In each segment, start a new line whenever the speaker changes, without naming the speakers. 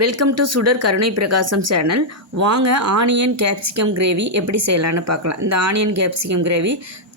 Welcome to சுடர் கருணை பிரகாசம் சேனல். வாங்க ஆனியன் கேப்சிகம் கிரேவி எப்படி செய்யலான்னு பார்க்கலாம். இந்த ஆனியன் கேப்சிகம் கிரேவி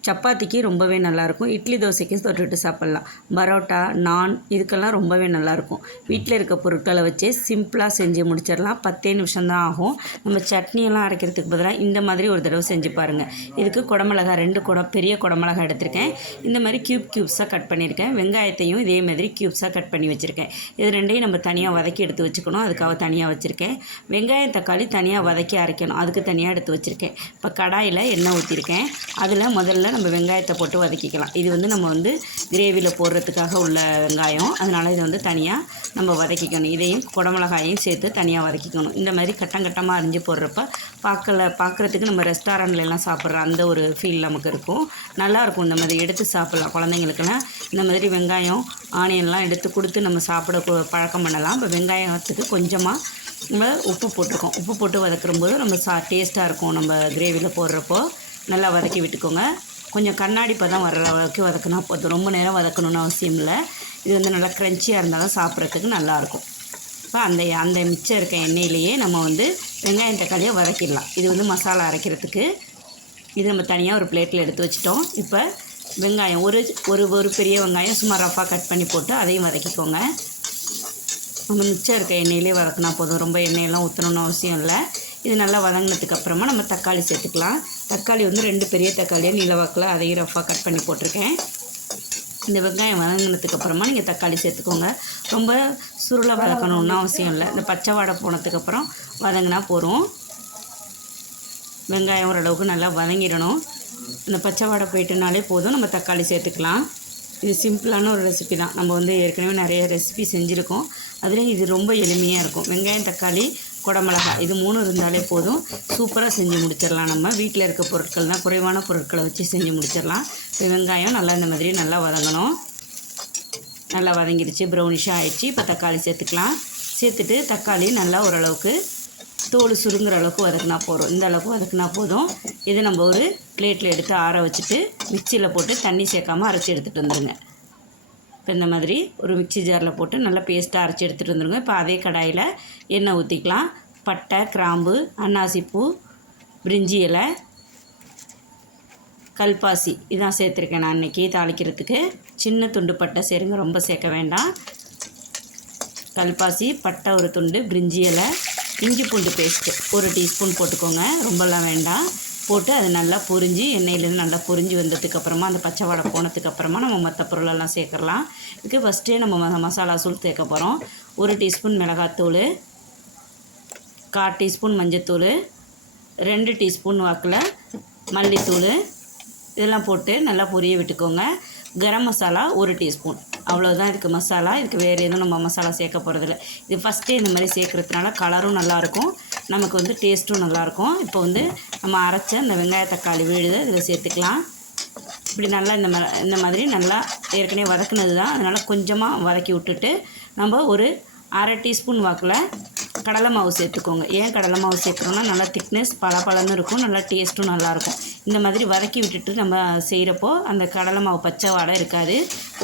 சப்பாத்திக்கு ரொம்பவே நல்லாயிருக்கும். இட்லி தோசைக்கு தொட்டுட்டு சாப்பிட்லாம். பரோட்டா நான் இதுக்கெல்லாம் ரொம்பவே நல்லாயிருக்கும். வீட்டில் இருக்க பொருட்களை வச்சே சிம்பிளாக செஞ்சு முடிச்சிடலாம். பத்தே நிமிஷம் தான் ஆகும். நம்ம சட்னியெல்லாம் அரைக்கிறதுக்கு பதிலாக இந்த மாதிரி ஒரு தடவை செஞ்சு பாருங்கள் இதுக்கு குடமிளகா ரெண்டு குடம் பெரிய குடமிளகா எடுத்திருக்கேன். இந்த மாதிரி க்யூப் க்யூப்ஸாக கட் பண்ணியிருக்கேன். வெங்காயத்தையும் இதே மாதிரி க்யூப்ஸாக கட் பண்ணி வச்சுருக்கேன். இது ரெண்டையும் நம்ம தனியாக வதக்கி எடுத்து வச்சுக்கணும். அதுக்காக தனியாக வச்சுருக்கேன். வெங்காயம் தக்காளி தனியாக வதக்கி அரைக்கணும். அதுக்கு தனியாக எடுத்து வச்சுருக்கேன். இப்போ கடாயில் எண்ணெய் ஊற்றிருக்கேன் அதில் முதல்ல நம்ம வெங்காயத்தை போட்டு வதக்கிக்கலாம். இது வந்து நம்ம வந்து கிரேவியில் போடுறதுக்காக உள்ள வெங்காயம். அதனால் இதை வந்து தனியாக நம்ம வதக்கிக்கணும். இதையும் குடமிளகாயையும் சேர்த்து தனியாக வதக்கிக்கணும். இந்த மாதிரி கட்டம் கட்டமாக அரிஞ்சு போடுறப்ப பார்க்கல பார்க்குறதுக்கு நம்ம ரெஸ்டாரண்ட்லலாம் சாப்பிட்ற அந்த ஒரு ஃபீல் நமக்கு இருக்கும். நல்லாயிருக்கும் இந்த மாதிரி எடுத்து சாப்பிட்லாம். குழந்தைங்களுக்கெல்லாம் இந்த மாதிரி வெங்காயம் ஆனியன்லாம் எடுத்து கொடுத்து நம்ம சாப்பிட பழக்கம் பண்ணலாம். இப்போ வெங்காயத்துக்கு கொஞ்சமாக நம்ம உப்பு போட்டிருக்கோம். உப்பு போட்டு வதக்கும்போது நம்ம சா டேஸ்ட்டாக இருக்கும். நம்ம கிரேவியில் போடுறப்போ நல்லா வதக்கி விட்டுக்கோங்க. கொஞ்சம் கண்ணாடி பதம் வர்ற அளவுக்கு வதக்கினா போதும். ரொம்ப நேரம் வதக்கணும்னு அவசியம் இல்லை. இது வந்து நல்லா க்ரன்ச்சியாக இருந்தாலும் சாப்பிட்றதுக்கு நல்லாயிருக்கும். இப்போ அந்த அந்த மிச்சம் இருக்க எண்ணெயிலேயே நம்ம வந்து வெங்காயம் தக்காளியை வதக்கிடலாம். இது வந்து மசாலா அரைக்கிறதுக்கு. இது நம்ம தனியாக ஒரு பிளேட்டில் எடுத்து வச்சிட்டோம். இப்போ வெங்காயம் ஒரு ஒரு ஒரு பெரிய வெங்காயம் சும்மா ரஃபாக கட் பண்ணி போட்டு அதையும் வதக்கிக்கோங்க. நம்ம மிச்சம் இருக்க எண்ணெயிலே வதக்கினா போதும். ரொம்ப எண்ணெயெல்லாம் ஊற்றணும்னு அவசியம் இல்லை. இது நல்லா வதங்கினதுக்கு அப்புறமா நம்ம தக்காளி சேர்த்துக்கலாம். தக்காளி வந்து ரெண்டு பெரிய தக்காளியை நிலவாக்கில் அதையும் ரஃபாக கட் பண்ணி போட்டிருக்கேன். இந்த வெங்காயம் வதங்கினதுக்கு அப்புறமா நீங்கள் தக்காளி சேர்த்துக்கோங்க. ரொம்ப சுருளை வதக்கணும்னு அவசியம் இல்லை. இந்த பச்சை வாடை போனதுக்கப்புறம் வதங்கினா போதும். வெங்காயம் ஓரளவுக்கு நல்லா வதங்கிடணும். இந்த பச்சை வாடை போயிட்டுனாலே போதும். நம்ம தக்காளி சேர்த்துக்கலாம். இது சிம்பிளான ஒரு ரெசிபி தான். நம்ம வந்து ஏற்கனவே நிறைய ரெசிபி செஞ்சுருக்கோம். அதில் இது ரொம்ப எளிமையாக இருக்கும். வெங்காயம் தக்காளி குடமிளகா இது மூணு இருந்தாலே போதும். சூப்பராக செஞ்சு முடிச்சிடலாம் நம்ம. வீட்டில் இருக்க பொருட்கள்னால் குறைவான பொருட்களை வச்சு செஞ்சு முடிச்சிடலாம். இப்போ வெங்காயம் நல்லா இந்த மாதிரி நல்லா வதங்கணும். நல்லா வதங்கிடுச்சு ப்ரௌனிஷாக ஆயிடுச்சு. இப்போ தக்காளி சேர்த்துக்கலாம். சேர்த்துட்டு தக்காளி நல்லா ஓரளவுக்கு தோல் சுருங்குற அளவுக்கு வதக்குனா போதும். இந்த அளவுக்கு வதக்குனா போதும். இதை நம்ம ஒரு பிளேட்டில் எடுத்து ஆற வச்சுட்டு மிக்சியில் போட்டு தண்ணி சேர்க்காமல் அரைச்சி எடுத்துகிட்டு வந்துடுங்க இப்போ இந்த மாதிரி ஒரு மிக்ஸி ஜாரில் போட்டு நல்லா பேஸ்ட்டாக அரைச்சி எடுத்துகிட்டு வந்துடுங்க. இப்போ அதே கடாயில் எண்ணெய் ஊற்றிக்கலாம். பட்டை கிராம்பு அன்னாசிப்பூ பிரிஞ்சி இலை கல்பாசி. இதான் சேர்த்துருக்கேன் நான் இன்றைக்கி தாளிக்கிறதுக்கு. சின்ன துண்டு பட்டை சேருங்க ரொம்ப சேர்க்க வேண்டாம். கல்பாசி பட்டை ஒரு துண்டு பிரிஞ்சி இலை இஞ்சி பூண்டு பேஸ்ட்டு ஒரு டீஸ்பூன் போட்டுக்கோங்க ரொம்பலாம் வேண்டாம். போட்டு அது நல்லா பொரிஞ்சு எண்ணெயிலேருந்து நல்லா பொரிஞ்சு வந்ததுக்கப்புறமா அந்த பச்சை வாடை போனதுக்கப்புறமா நம்ம மற்ற பொருளெல்லாம் சேர்க்கலாம் இதுக்கு ஃபஸ்ட்டே நம்ம ம- மசாலா தூள் சேர்க்க போகிறோம் ஒரு டீஸ்பூன் மிளகாத்தூள் கால் டீஸ்பூன் மஞ்சத்தூள் ரெண்டு டீஸ்பூன் வாக்கில் மல்லித்தூள். இதெல்லாம் போட்டு நல்லா பொரிய விட்டுக்கோங்க. கரம் மசாலா ஒரு டீஸ்பூன். அவ்வளோதான் இதுக்கு மசாலா. இதுக்கு வேறு எதுவும் நம்ம மசாலா சேர்க்க போகிறதில்ல இது ஃபஸ்ட்டே இந்த மாதிரி சேர்க்குறதுனால கலரும் நல்லாயிருக்கும் நமக்கு வந்து டேஸ்ட்டும் நல்லாயிருக்கும். இப்போ வந்து நம்ம அரைச்ச இந்த வெங்காய தக்காளி விழுதை இதில் சேர்த்துக்கலாம். இப்படி நல்லா இந்த மாதிரி இந்த மாதிரி நல்லா ஏற்கனவே வதக்குனது தான். அதனால் கொஞ்சமாக வதக்கி விட்டுட்டு நம்ம ஒரு அரை டீஸ்பூன் வாக்கில் கடலை மாவு சேர்த்துக்கோங்க. ஏன் கடலை மாவு சேர்க்குறோன்னா நல்லா திக்னஸ் பளபளன்னு இருக்கும் நல்லா டேஸ்ட்டும் நல்லாயிருக்கும். இந்த மாதிரி வதக்கி விட்டுட்டு நம்ம செய்கிறப்போ அந்த கடலை மாவு பச்சை வாடை இருக்காது.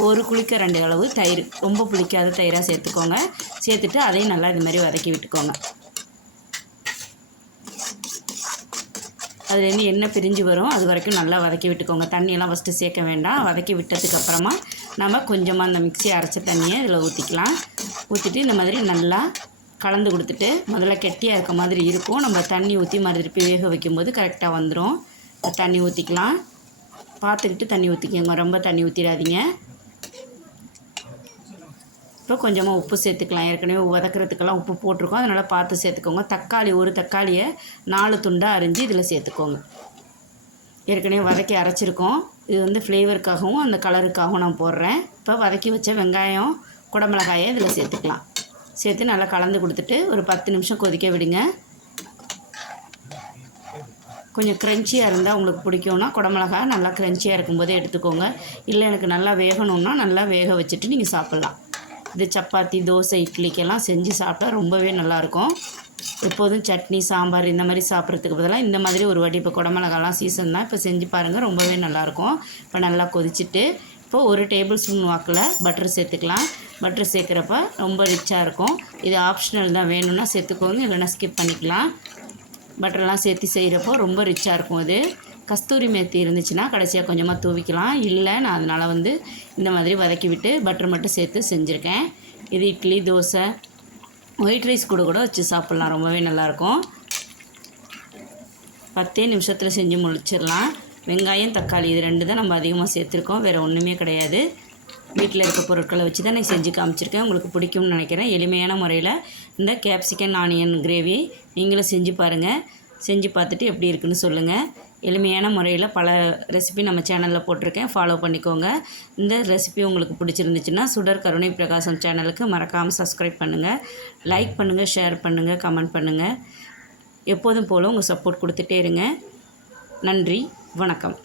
ஒரு குளிக்க ரெண்டு அளவு தயிர் ரொம்ப புளிக்காத தயிராக சேர்த்துக்கோங்க. சேர்த்துட்டு அதையும் நல்லா இது மாதிரி வதக்கி விட்டுக்கோங்க. அதுலேருந்து எண்ணெய் பிரிஞ்சு வரும். அது வரைக்கும் நல்லா வதக்கி விட்டுக்கோங்க. தண்ணியெல்லாம் ஃபஸ்ட்டு சேர்க்க வேண்டாம். வதக்கி விட்டதுக்கப்புறமா நம்ம கொஞ்சமாக அந்த மிக்சி அரைச்ச தண்ணியை இதில் ஊற்றிக்கலாம் ஊற்றிட்டு இந்த மாதிரி நல்லா கலந்து கொடுத்துட்டு முதல்ல கெட்டியாக இருக்க மாதிரி இருக்கும். நம்ம தண்ணி ஊற்றி மாதிரி திருப்பி வேக வைக்கும்போது கரெக்டாக வந்துடும் தண்ணி ஊற்றிக்கலாம் பார்த்துக்கிட்டு தண்ணி ஊற்றிக்கோங்க ரொம்ப தண்ணி ஊற்றிடாதீங்க இப்போ கொஞ்சமாக உப்பு சேர்த்துக்கலாம். ஏற்கனவே வதக்கிறதுக்கெல்லாம் உப்பு போட்டிருக்கோம். அதனால் பார்த்து சேர்த்துக்கோங்க. தக்காளி ஒரு தக்காளியை நாலு துண்டாக அரிஞ்சு இதில் சேர்த்துக்கோங்க. ஏற்கனவே வதக்கி அரைச்சிருக்கோம். இது வந்து ஃப்ளேவருக்காகவும் அந்த கலருக்காகவும் நான் போடுறேன். இப்போ வதக்கி வச்ச வெங்காயம் குடமிளகாயை இதில் சேர்த்துக்கலாம். சேர்த்து நல்லா கலந்து கொடுத்துட்டு ஒரு பத்து நிமிஷம் கொதிக்க விடுங்க. கொஞ்சம் க்ரன்ச்சியாக இருந்தால் உங்களுக்கு பிடிக்கும்னா குடமிளகா நல்லா க்ரன்ச்சியாக இருக்கும்போதே எடுத்துக்கோங்க. இல்லை எனக்கு நல்லா வேகணும்னா நல்லா வேக வச்சுட்டு நீங்கள் சாப்பிட்லாம். இது சப்பாத்தி தோசை இட்லிக்கெல்லாம் செஞ்சு சாப்பிட்டா ரொம்பவே நல்லாயிருக்கும். எப்போதும் சட்னி சாம்பார் இந்த மாதிரி சாப்பிட்றதுக்கு பதிலாக இந்த மாதிரி ஒரு வாட்டி இப்போ குடமிளகாலாம் சீசன் தான். இப்போ செஞ்சு பாருங்கள் ரொம்பவே நல்லாயிருக்கும். இப்போ நல்லா கொதிச்சுட்டு இப்போ ஒரு டேபிள் ஸ்பூன் வாக்கில் பட்டர் சேர்த்துக்கலாம். பட்டர் சேர்க்குறப்ப ரொம்ப ரிச்சாக இருக்கும். இது ஆப்ஷனல் தான். வேணும்னா சேர்த்துக்கோங்க இல்லைன்னா ஸ்கிப் பண்ணிக்கலாம். பட்டர்லாம் சேர்த்து செய்கிறப்போ ரொம்ப ரிச்சாக இருக்கும் அது கஸ்தூரி மேத்தி இருந்துச்சுன்னா கடைசியாக கொஞ்சமாக தூவிக்கலாம். இல்லை நான் அதனால் வந்து இந்த மாதிரி வதக்கி விட்டு பட்டர் மட்டும் சேர்த்து செஞ்சுருக்கேன். இது இட்லி தோசை ஒயிட் ரைஸ் கூட கூட வச்சு சாப்பிட்லாம். ரொம்பவே நல்லாயிருக்கும். பத்தே நிமிஷத்தில் செஞ்சு முடிச்சிடலாம். வெங்காயம் தக்காளி இது ரெண்டு தான் நம்ம அதிகமாக சேர்த்துருக்கோம். வேறு ஒன்றுமே கிடையாது. வீட்டில் இருக்க பொருட்களை வச்சு தான் நான் செஞ்சு காமிச்சிருக்கேன். உங்களுக்கு பிடிக்கும்னு நினைக்கிறேன். எளிமையான முறையில் இந்த கேப்சிகன் ஆனியன் கிரேவி நீங்களும் செஞ்சு பாருங்கள் செஞ்சு பார்த்துட்டு எப்படி இருக்குன்னு சொல்லுங்கள் எளிமையான முறையில் பல ரெசிபி நம்ம சேனலில் போட்டிருக்கேன். ஃபாலோ பண்ணிக்கோங்க. இந்த ரெசிபி உங்களுக்கு பிடிச்சிருந்துச்சுன்னா சுடர் கருணை பிரகாசம் சேனலுக்கு மறக்காமல் சப்ஸ்கிரைப் பண்ணுங்கள் லைக் பண்ணுங்கள் ஷேர் பண்ணுங்கள் கமெண்ட் பண்ணுங்கள் எப்போதும் போல் உங்கள் சப்போர்ட் கொடுத்துட்டே இருங்க. நன்றி வணக்கம்.